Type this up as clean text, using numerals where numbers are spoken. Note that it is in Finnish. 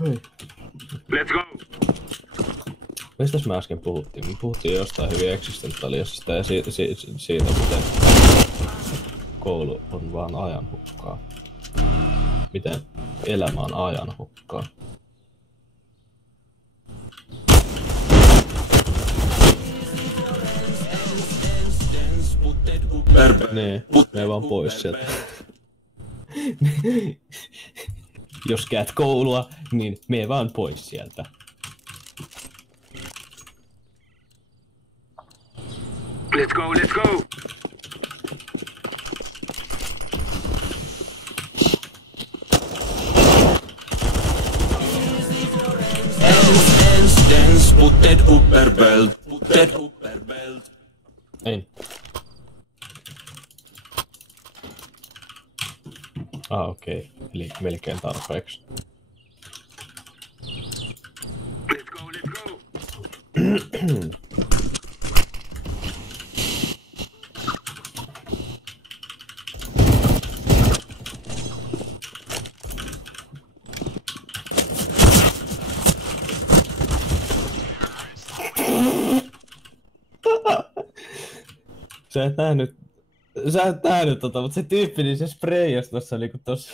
Hei. Let's go! Mistäs me äsken puhuttiin? Me puhuttiin jostain hyvin eksistentiaalisesta ja siitä, miten koulu on vaan ajanhukkaa. Miten elämä on ajanhukkaa. Niin, mene vaan pois sieltä. Jos käyt koulua, niin mene vaan pois sieltä. Let's go, let's go! Dance, put that upper belt, put that upper belt. Ei. Okei. Eli melkein tarpeeksi. Let's go, let's go! Sä et nähnyt mutta se tyyppi, niin se spreijasi tossa niinku tossa